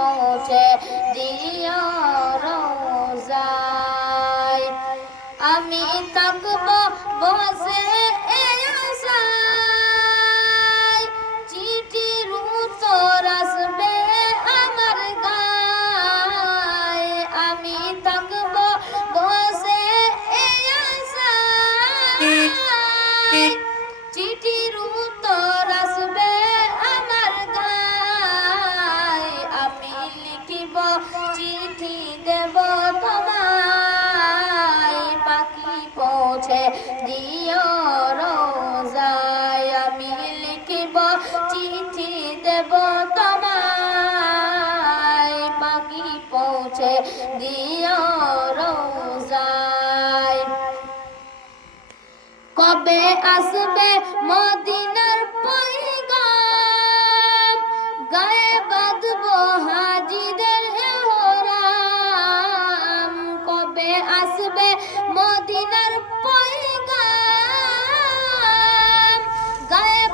পৌঁছে দেব তোমায়। পাখি পৌঁছে দিও রোজায়। আমি লিখিব, চিঠি দেব তোমায়। পাখি পৌঁছে দিও রোজায়। কবে আসবে মদিনার পৈগাম আসবে মদিনার পৈগাম গায়ে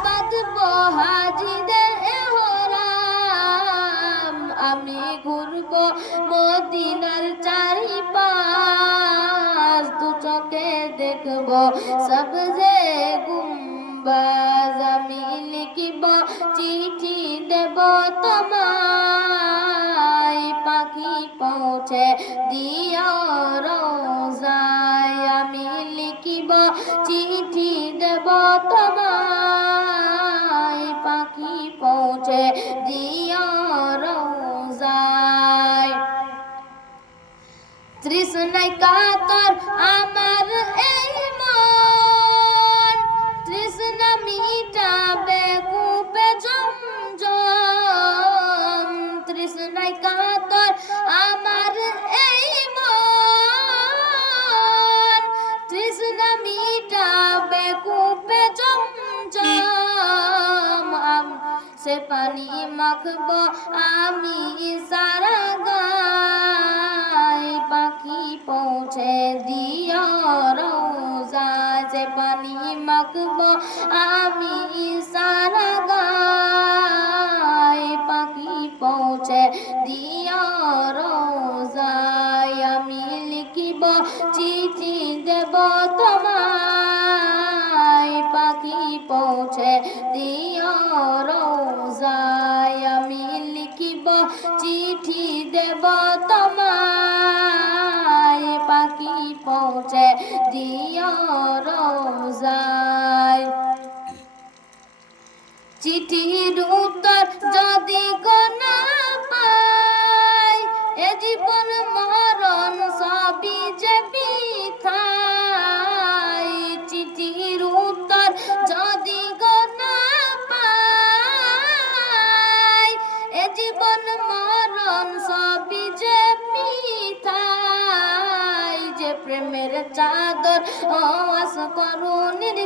হাজিদের হোরাম আমি ঘুরব মদিনার চারিপাশ। দু চোখে দেখব সবজে গুম্বাজ। আমি লিখিব চিঠি দেব তোমায়। পাখি পৌঁছে দিও চিঠি দেব তোমায় পাখি পৌঁছে দিও রোজায়। তৃষ্ণায় কাতর আমার এই পানি মাখব, আমি সারা গায় পাখি পৌঁছে দিও সে পানি মাখব, আমি সারা গায় পাখি পৌঁছে দিও আমি লিখিব, চিঠি দেব তোমায়, পাখি পৌঁছে দিও পৌঁছে দিও রোজায়। চিঠির উত্তর যদি প্রেমের চাদর আস করু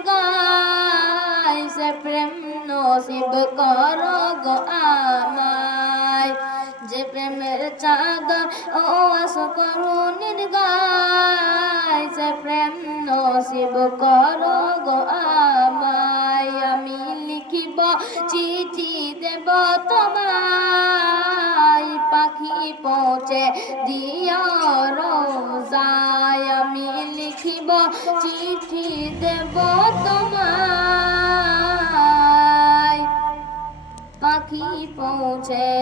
গায় সে প্রেম নসিব কর গো আমায়। যে প্রেমের চাদর আস করু গায় সে প্রেম নসিব কর গো আমায়। দিও রোজায় আমি লিখিব চিঠি দেব তোমায়। পাখি পৌঁছে